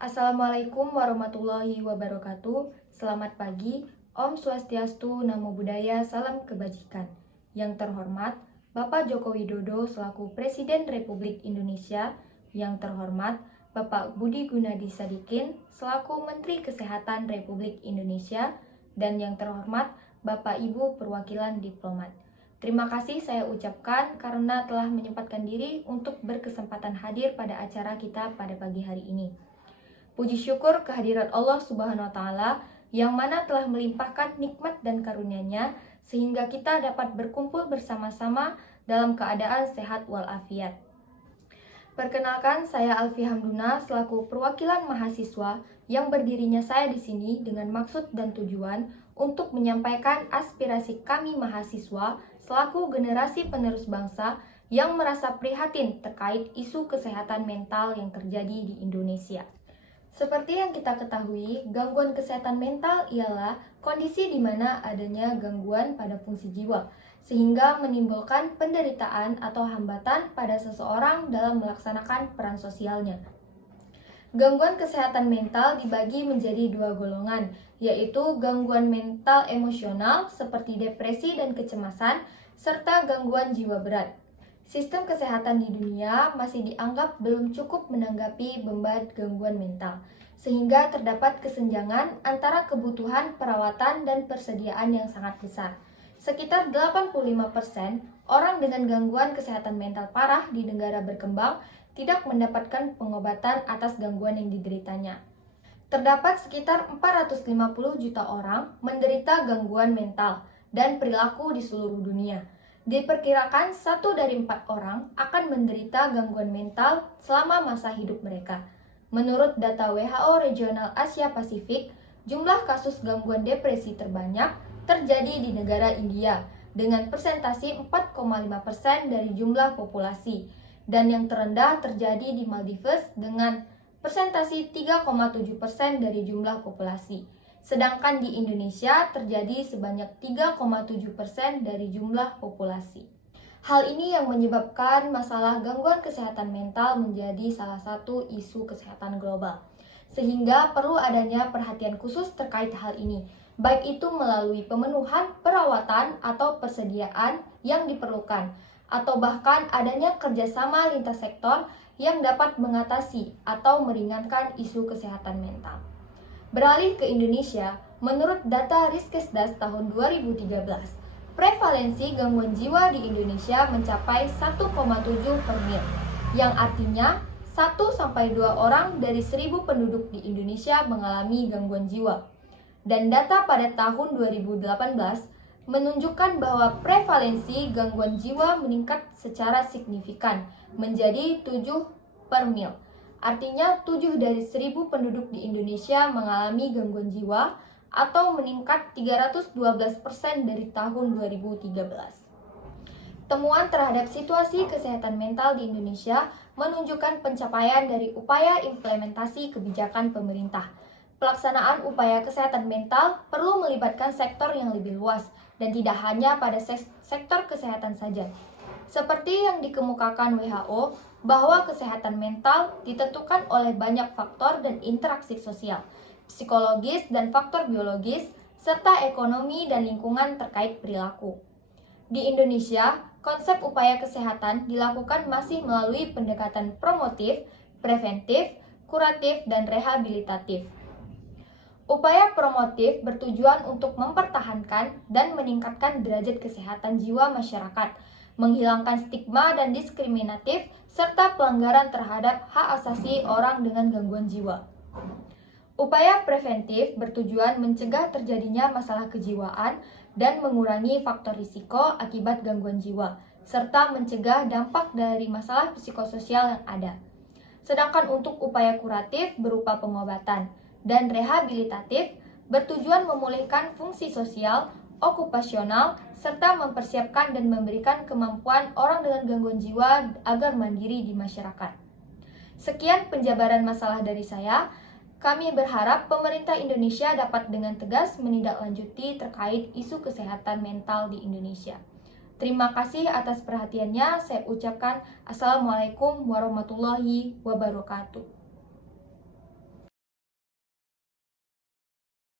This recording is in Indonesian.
Assalamualaikum warahmatullahi wabarakatuh. Selamat pagi, Om Swastiastu, Namo Buddhaya, Salam Kebajikan. Yang terhormat, Bapak Joko Widodo selaku Presiden Republik Indonesia. Yang terhormat, Bapak Budi Gunadi Sadikin selaku Menteri Kesehatan Republik Indonesia. Dan yang terhormat, Bapak Ibu perwakilan diplomat. Terima kasih saya ucapkan karena telah menyempatkan diri untuk berkesempatan hadir pada acara kita pada pagi hari ini. Puji syukur kehadirat Allah Subhanahu wa Ta'ala yang mana telah melimpahkan nikmat dan karunia-Nya sehingga kita dapat berkumpul bersama-sama dalam keadaan sehat walafiat. Perkenalkan, saya Alfi Hamduna selaku perwakilan mahasiswa yang berdirinya saya di sini dengan maksud dan tujuan untuk menyampaikan aspirasi kami mahasiswa selaku generasi penerus bangsa yang merasa prihatin terkait isu kesehatan mental yang terjadi di Indonesia. Seperti yang kita ketahui, gangguan kesehatan mental ialah kondisi di mana adanya gangguan pada fungsi jiwa, sehingga menimbulkan penderitaan atau hambatan pada seseorang dalam melaksanakan peran sosialnya. Gangguan kesehatan mental dibagi menjadi dua golongan, yaitu gangguan mental emosional seperti depresi dan kecemasan, serta gangguan jiwa berat. Sistem kesehatan di dunia masih dianggap belum cukup menanggapi beban gangguan mental, sehingga terdapat kesenjangan antara kebutuhan perawatan dan persediaan yang sangat besar. Sekitar 85% orang dengan gangguan kesehatan mental parah di negara berkembang tidak mendapatkan pengobatan atas gangguan yang dideritanya. Terdapat sekitar 450 juta orang menderita gangguan mental dan perilaku di seluruh dunia. Diperkirakan 1 dari 4 orang akan menderita gangguan mental selama masa hidup mereka. Menurut data WHO Regional Asia Pasifik, jumlah kasus gangguan depresi terbanyak terjadi di negara India dengan persentase 4,5% dari jumlah populasi, dan yang terendah terjadi di Maldives dengan persentase 3,7% dari jumlah populasi. Sedangkan di Indonesia terjadi sebanyak 3,7% dari jumlah populasi. Hal ini yang menyebabkan masalah gangguan kesehatan mental menjadi salah satu isu kesehatan global. Sehingga perlu adanya perhatian khusus terkait hal ini, baik itu melalui pemenuhan perawatan atau persediaan yang diperlukan, atau bahkan adanya kerjasama lintas sektor yang dapat mengatasi atau meringankan isu kesehatan mental. Beralih ke Indonesia, menurut data Riskesdas tahun 2013, prevalensi gangguan jiwa di Indonesia mencapai 1,7 per mil, yang artinya 1-2 orang dari 1000 penduduk di Indonesia mengalami gangguan jiwa. Dan data pada tahun 2018 menunjukkan bahwa prevalensi gangguan jiwa meningkat secara signifikan menjadi 7 per mil. Artinya 7 dari 1000 penduduk di Indonesia mengalami gangguan jiwa atau meningkat 312% dari tahun 2013. Temuan terhadap situasi kesehatan mental di Indonesia menunjukkan pencapaian dari upaya implementasi kebijakan pemerintah. Pelaksanaan upaya kesehatan mental perlu melibatkan sektor yang lebih luas dan tidak hanya pada sektor kesehatan saja. Seperti yang dikemukakan WHO, bahwa kesehatan mental ditentukan oleh banyak faktor dan interaksi sosial, psikologis dan faktor biologis, serta ekonomi dan lingkungan terkait perilaku. Di Indonesia, konsep upaya kesehatan dilakukan masih melalui pendekatan promotif, preventif, kuratif, dan rehabilitatif. Upaya promotif bertujuan untuk mempertahankan dan meningkatkan derajat kesehatan jiwa masyarakat, menghilangkan stigma dan diskriminatif, serta pelanggaran terhadap hak asasi orang dengan gangguan jiwa. Upaya preventif bertujuan mencegah terjadinya masalah kejiwaan dan mengurangi faktor risiko akibat gangguan jiwa, serta mencegah dampak dari masalah psikososial yang ada. Sedangkan untuk upaya kuratif berupa pengobatan dan rehabilitatif bertujuan memulihkan fungsi sosial, okupasional, serta mempersiapkan dan memberikan kemampuan orang dengan gangguan jiwa agar mandiri di masyarakat. Sekian penjabaran masalah dari saya. Kami berharap pemerintah Indonesia dapat dengan tegas menindaklanjuti terkait isu kesehatan mental di Indonesia. Terima kasih atas perhatiannya. Saya ucapkan Assalamualaikum warahmatullahi wabarakatuh.